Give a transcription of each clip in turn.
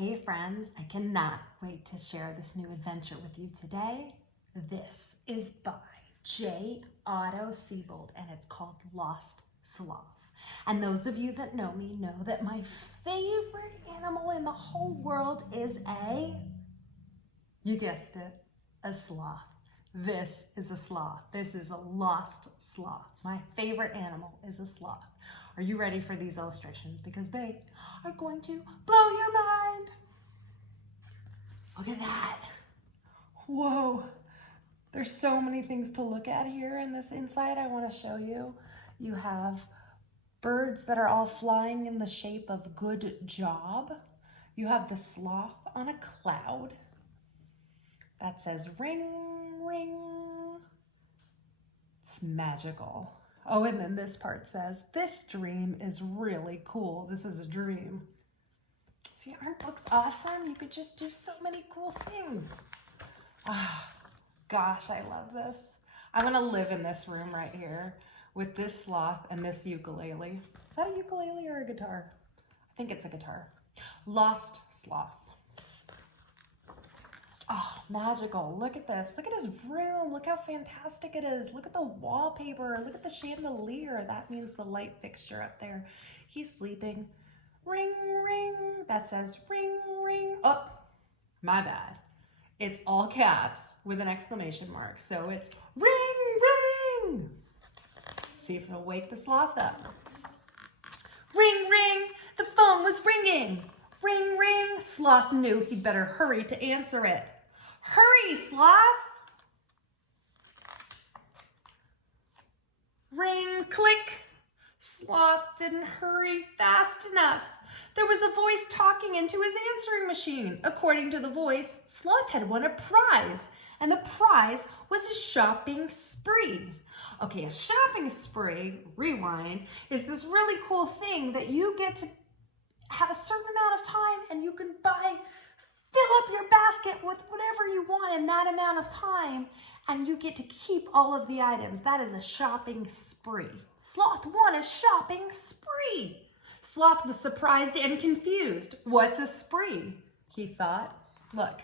Hey friends, I cannot wait to share this new adventure with you today. This is by Otto Seibold and it's called Lost Sloth. And those of you that know me know that my favorite animal in the whole world is you guessed it, a sloth. This is a sloth. This is a lost sloth. My favorite animal is a sloth. Are you ready for these illustrations? Because they are going to blow your mind. Look at that. Whoa. There's so many things to look at here in this inside I want to show you. You have birds that are all flying in the shape of good job. You have the sloth on a cloud that says ring, ring. It's magical. Oh, and then this part says, this dream is really cool. This is a dream. See, aren't books awesome? You could just do so many cool things. Ah, gosh, I love this. I'm gonna live in this room right here with this sloth and this ukulele. Is that a ukulele or a guitar? I think it's a guitar. Lost Sloth. Oh, magical. Look at this. Look at his room. Look how fantastic it is. Look at the wallpaper. Look at the chandelier. That means the light fixture up there. He's sleeping. Ring, ring. That says ring, ring. Oh, my bad. It's all caps with an exclamation mark. So it's ring, ring. See if it'll wake the sloth up. Ring, ring. The phone was ringing. Ring, ring. Sloth knew he'd better hurry to answer it. Hurry, Sloth! Ring, click. Sloth didn't hurry fast enough. There was a voice talking into his answering machine. According to the voice, Sloth had won a prize, and the prize was a shopping spree. Okay, a shopping spree, rewind, is this really cool thing that you get to have a certain amount of time and you can fill up your basket with whatever you want in that amount of time, and you get to keep all of the items. That is a shopping spree. Sloth won a shopping spree. Sloth was surprised and confused. What's a spree? He thought. Look,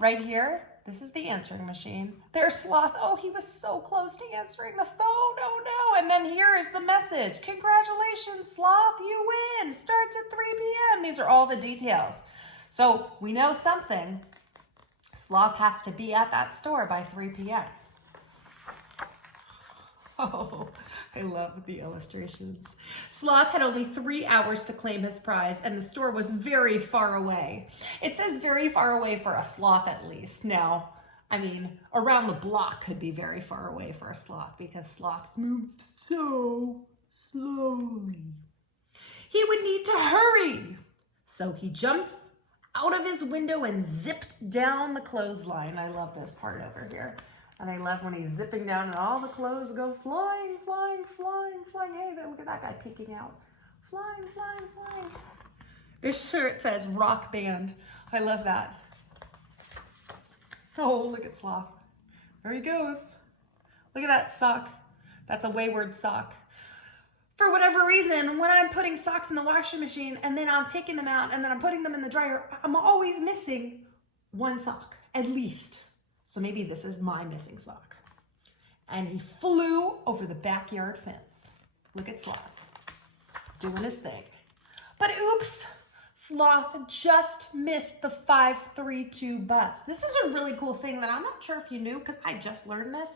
right here, this is the answering machine. There's Sloth. Oh, he was so close to answering the phone. Oh no. And then here is the message. Congratulations, Sloth, you win. Starts at 3 p.m. These are all the details. So we know something. Sloth has to be at that store by 3 p.m. Oh, I love the illustrations. Sloth had only 3 hours to claim his prize, and the store was very far away. It says very far away for a sloth at least. Now, I mean, around the block could be very far away for a sloth because sloths moved so slowly. He would need to hurry. So he jumped out of his window and zipped down the clothesline. I love this part over here. And I love when he's zipping down and all the clothes go flying, flying, flying, flying. Hey, look at that guy peeking out. Flying, flying, flying. This shirt says rock band. I love that. Oh, look at Sloth. There he goes. Look at that sock. That's a wayward sock. For whatever reason, when I'm putting socks in the washing machine and then I'm taking them out and then I'm putting them in the dryer, I'm always missing one sock, at least. So maybe this is my missing sock. And he flew over the backyard fence. Look at Sloth doing his thing. But oops, Sloth just missed the 532 bus. This is a really cool thing that I'm not sure if you knew, because I just learned this,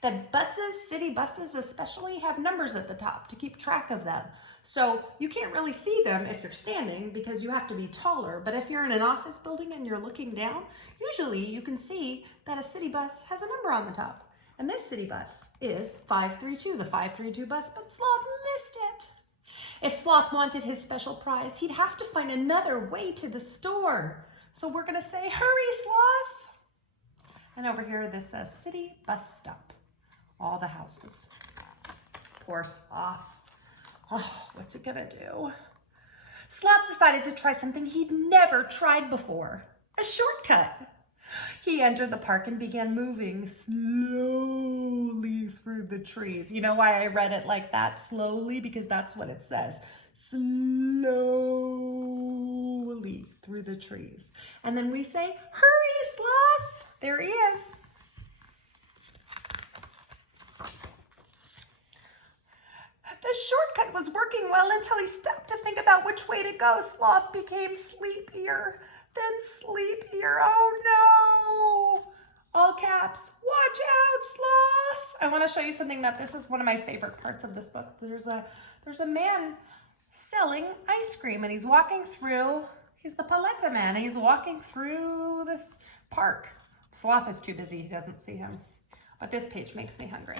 that buses, city buses especially, have numbers at the top to keep track of them. So you can't really see them if you're standing because you have to be taller. But if you're in an office building and you're looking down, usually you can see that a city bus has a number on the top. And this city bus is 532, the 532 bus, but Sloth missed it. If Sloth wanted his special prize, he'd have to find another way to the store. So we're gonna say, hurry, Sloth. And over here, this says city bus stop. All the houses. Poor Sloth. Oh, what's it gonna do? Sloth decided to try something he'd never tried before, a shortcut. He entered the park and began moving slowly through the trees. You know why I read it like that, slowly? Because that's what it says. Slowly through the trees. And then we say, hurry, Sloth. There he is. The shortcut was working well until he stopped to think about which way to go. Sloth became sleepier, then sleepier. Oh no! All caps, watch out, Sloth! I want to show you something that this is one of my favorite parts of this book. There's a man selling ice cream and he's walking through, he's the paletta man, and he's walking through this park. Sloth is too busy, he doesn't see him. But this page makes me hungry.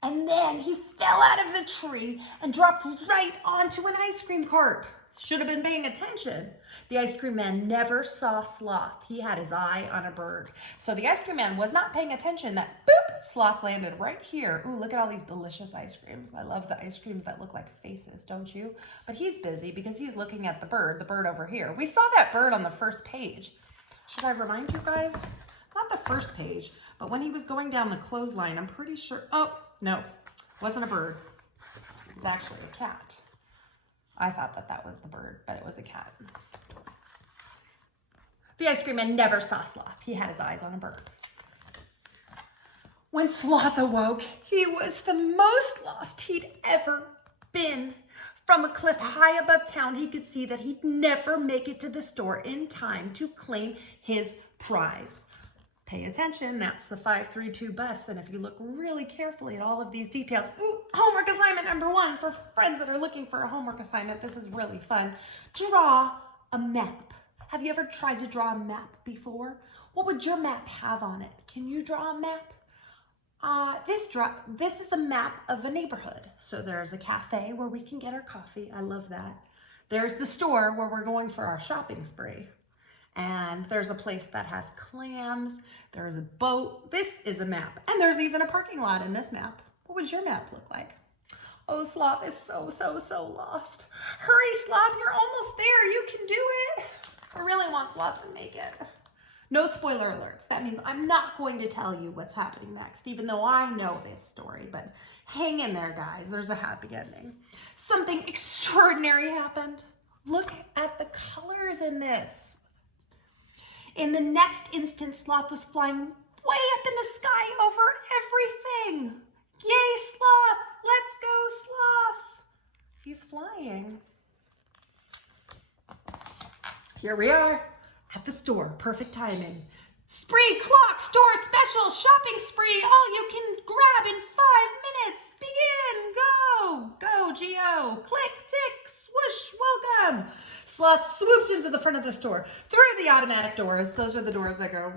And then he fell out of the tree and dropped right onto an ice cream cart. Should have been paying attention. The ice cream man never saw Sloth. He had his eye on a bird. So the ice cream man was not paying attention that, boop, Sloth landed right here. Ooh, look at all these delicious ice creams. I love the ice creams that look like faces, don't you? But he's busy because he's looking at the bird over here. We saw that bird on the first page. Should I remind you guys? Not the first page, but when he was going down the clothesline, I'm pretty sure, oh, no, wasn't a bird. It was actually a cat. I thought that was the bird, but it was a cat. The ice cream man never saw Sloth. He had his eyes on a bird. When Sloth awoke, he was the most lost he'd ever been. From a cliff high above town, he could see that he'd never make it to the store in time to claim his prize. Pay attention, that's the 532 bus, and if you look really carefully at all of these details, homework assignment number 1 for friends that are looking for a homework assignment. This is really fun. Draw a map. Have you ever tried to draw a map before? What would your map have on it? Can you draw a map? This is a map of a neighborhood. So there's a cafe where we can get our coffee. I love that. There's the store where we're going for our shopping spree. And there's a place that has clams. There's a boat. This is a map. And there's even a parking lot in this map. What would your map look like? Oh, Sloth is so lost. Hurry, Sloth, you're almost there. You can do it. I really want Sloth to make it. No spoiler alerts. That means I'm not going to tell you what's happening next, even though I know this story. But hang in there, guys. There's a happy ending. Something extraordinary happened. Look at the colors in this. In the next instant, Sloth was flying way up in the sky over everything. Yay, Sloth! Let's go, Sloth! He's flying. Here we are at the store. Perfect timing. Spree, clock, store special, shopping spree. All you can grab in 5 minutes. Begin, go, go, Geo. Click, tick, swoosh, welcome. Sloth swooped into the front of the store, through the automatic doors. Those are the doors that go,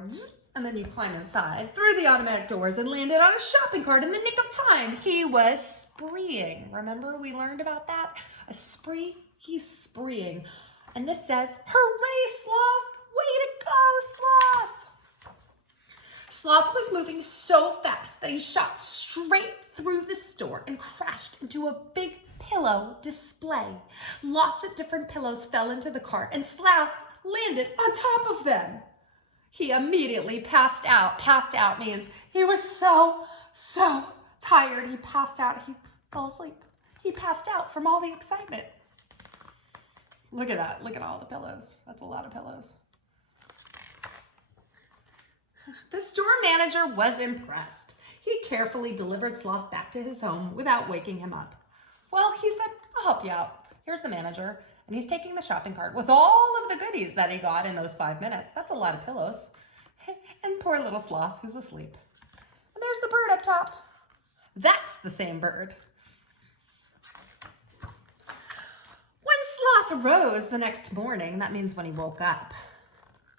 and then you climb inside. Through the automatic doors and landed on a shopping cart in the nick of time. He was spreeing. Remember we learned about that? A spree, he's spreeing. And this says, hooray, Sloth. Way to go, Sloth. Sloth was moving so fast that he shot straight through the store and crashed into a big pillow display. Lots of different pillows fell into the cart and Sloth landed on top of them. He immediately passed out. Passed out means he was so tired. He passed out. He fell asleep. He passed out from all the excitement. Look at that. Look at all the pillows. That's a lot of pillows. The store manager was impressed. He carefully delivered Sloth back to his home without waking him up. Well, he said, I'll help you out. Here's the manager, and he's taking the shopping cart with all of the goodies that he got in those 5 minutes. That's a lot of pillows. And poor little Sloth who's asleep. And there's the bird up top. That's the same bird. When Sloth arose the next morning, that means when he woke up,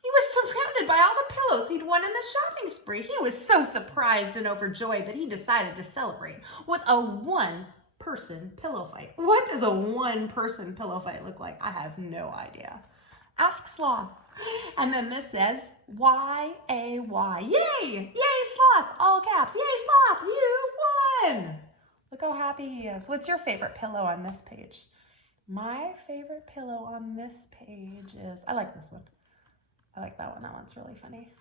he was surrounded by all the pillows he'd won in the shopping spree. He was so surprised and overjoyed that he decided to celebrate with a one-person pillow fight. What does a one-person pillow fight look like? I have no idea. Ask Sloth. And then this says, Y-A-Y. Yay! Yay, Sloth! All caps. Yay, Sloth! You won! Look how happy he is. What's your favorite pillow on this page? My favorite pillow on this page is, I like this one. I like that one. That one's really funny.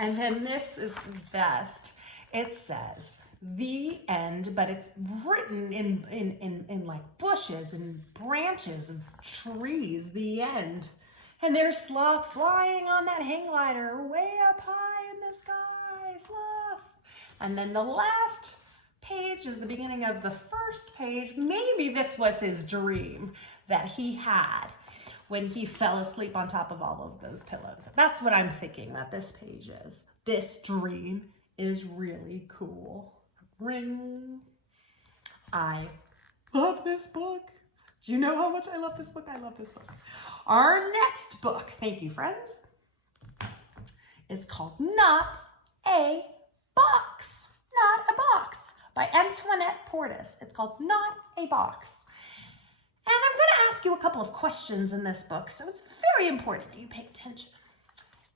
And then this is the best. It says, The end, but it's written in like bushes and branches of trees, the end. And there's Sloth flying on that hang glider way up high in the sky, Sloth. And then the last page is the beginning of the first page. Maybe this was his dream that he had when he fell asleep on top of all of those pillows. That's what I'm thinking that this page is. This dream is really cool. Ring. I love this book. Do you know how much I love this book? I love this book. Our next book, thank you, friends, is called Not a Box. Not a Box by Antoinette Portis. It's called Not a Box. And I'm going to ask you a couple of questions in this book, so it's very important that you pay attention.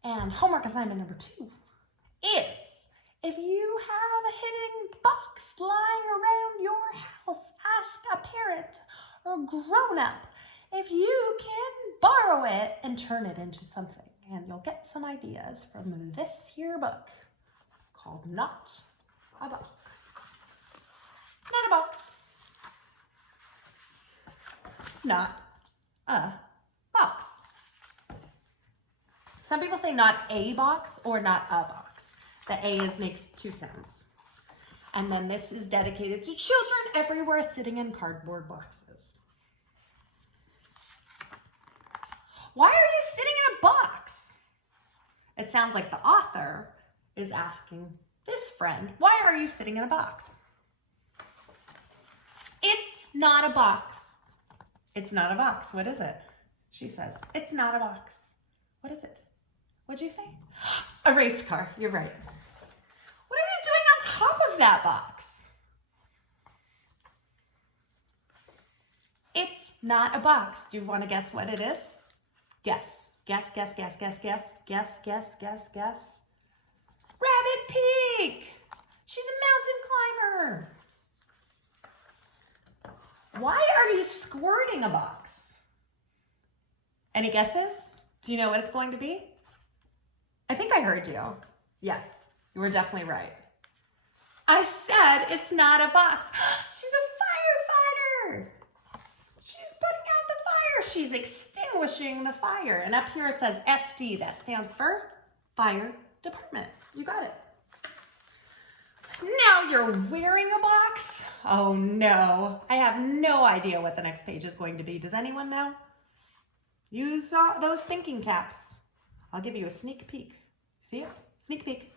And homework assignment number 2 is, if you have a hidden box lying around your house, ask a parent or grown-up if you can borrow it and turn it into something. And you'll get some ideas from this here book called Not a Box. Not a box. Not a box. Some people say not a box or not a box. The A makes 2 sounds. And then this is dedicated to children everywhere sitting in cardboard boxes. Why are you sitting in a box? It sounds like the author is asking this friend, why are you sitting in a box? It's not a box. It's not a box. What is it? She says, it's not a box. What is it? What'd you say? A race car. You're right. What are you doing on top of that box? It's not a box. Do you want to guess what it is? Guess. Guess, guess, guess, guess, guess, guess, guess, guess, guess. Rabbit Peak. She's a mountain climber. Why are you squirting a box? Any guesses? Do you know what it's going to be? I think I heard you. Yes, you were definitely right. I said it's not a box. She's a firefighter. She's putting out the fire. She's extinguishing the fire. And up here it says FD. That stands for Fire Department. You got it. Now you're wearing a box? Oh no. I have no idea what the next page is going to be. Does anyone know? Use those thinking caps. I'll give you a sneak peek. See it? Sneak peek.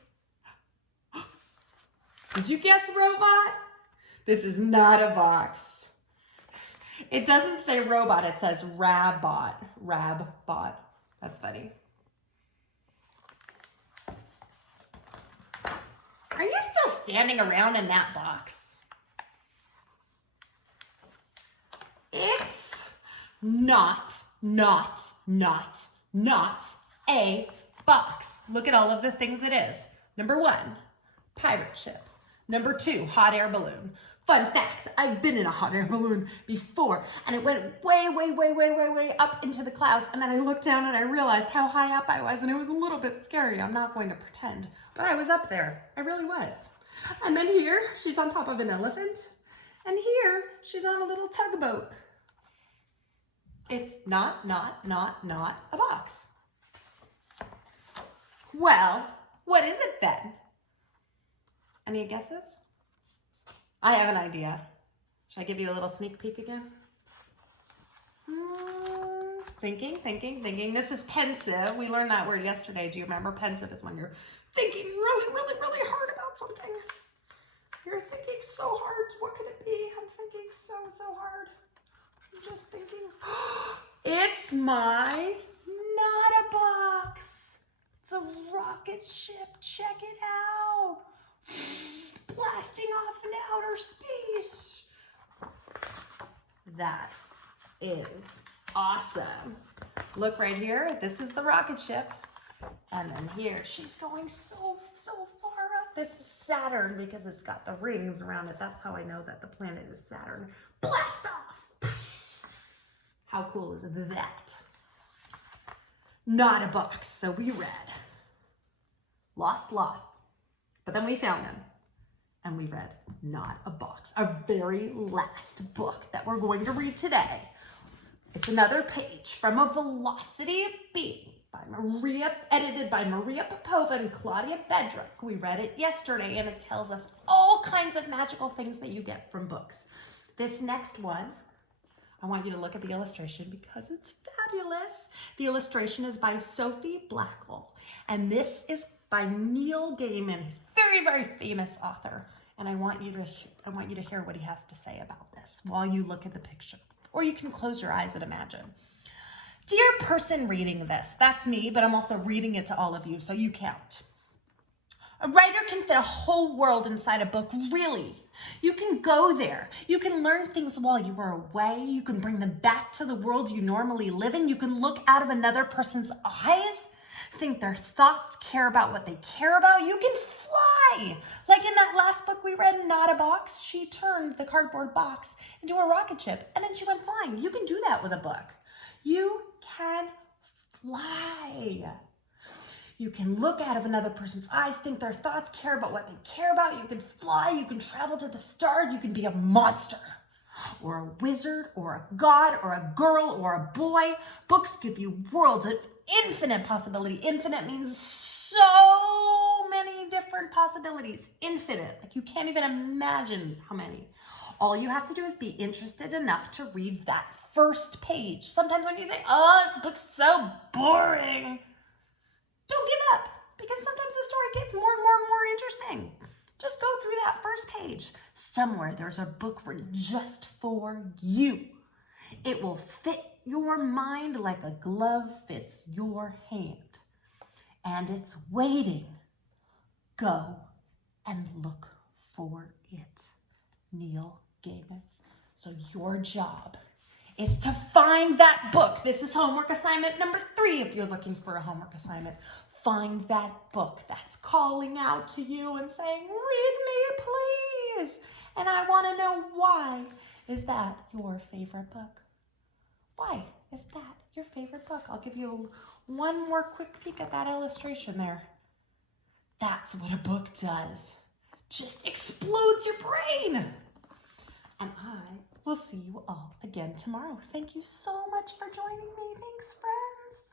Did you guess robot? This is not a box. It doesn't say robot, it says Rabbot. Rabbot. That's funny. Are you still standing around in that box? It's not a box. Look at all of the things it is. Number 1, pirate ship. Number 2, hot air balloon. Fun fact, I've been in a hot air balloon before, and it went way up into the clouds, and then I looked down and I realized how high up I was, and it was a little bit scary. I'm not going to pretend, but I was up there. I really was. And then here, she's on top of an elephant, and here, she's on a little tugboat. It's not a box. Well, what is it then? Any guesses? I have an idea. Should I give you a little sneak peek again? Thinking. This is pensive. We learned that word yesterday. Do you remember? Pensive is when you're thinking really hard about something. You're thinking so hard. What could it be? I'm thinking so hard. I'm just thinking. It's my not a box. It's a rocket ship. Check it out. Blasting off in outer space. That is awesome. Look right here. This is the rocket ship. And then here, she's going so far up. This is Saturn because it's got the rings around it. That's how I know that the planet is Saturn. Blast off. How cool is that? Not a box. So we read Lost Sloth. But then we found him. and we read Not a Box, our very last book that we're going to read today. It's another page from A Velocity of Being edited by Maria Popova and Claudia Bedrick. We read it yesterday, and it tells us all kinds of magical things that you get from books. This next one, I want you to look at the illustration because it's fabulous. The illustration is by Sophie Blackall, and this is by Neil Gaiman. He's a very, very famous author, and I want you to hear what he has to say about this while you look at the picture, or you can close your eyes and imagine. Dear person reading this, that's me, but I'm also reading it to all of you, so you count. A writer can fit a whole world inside a book, really. You can go there. You can learn things while you are away. You can bring them back to the world you normally live in. You can look out of another person's eyes, think their thoughts, care about what they care about. You can fly. Like in that last book we read, Not a Box, she turned the cardboard box into a rocket ship, and then she went flying. You can do that with a book. You can fly. You can look out of another person's eyes, think their thoughts, care about what they care about. You can fly, you can travel to the stars, you can be a monster, or a wizard, or a god, or a girl, or a boy. Books give you worlds of infinite possibility. Infinite means so many different possibilities. Infinite, like you can't even imagine how many. All you have to do is be interested enough to read that first page. Sometimes when you say, oh, this book's so boring, don't give up, because sometimes the story gets more and more and more interesting. Just go through that first page. Somewhere there's a book just for you. It will fit your mind like a glove fits your hand. And it's waiting. Go and look for it. Neil Gaiman. So your job is to find that book. This is homework assignment number 3 if you're looking for a homework assignment. Find that book that's calling out to you and saying, read me, please. And I want to know, why is that your favorite book? Why is that your favorite book? I'll give you one more quick peek at that illustration there. That's what a book does. Just explodes your brain. And I will see you all again tomorrow. Thank you so much for joining me. Thanks, friends.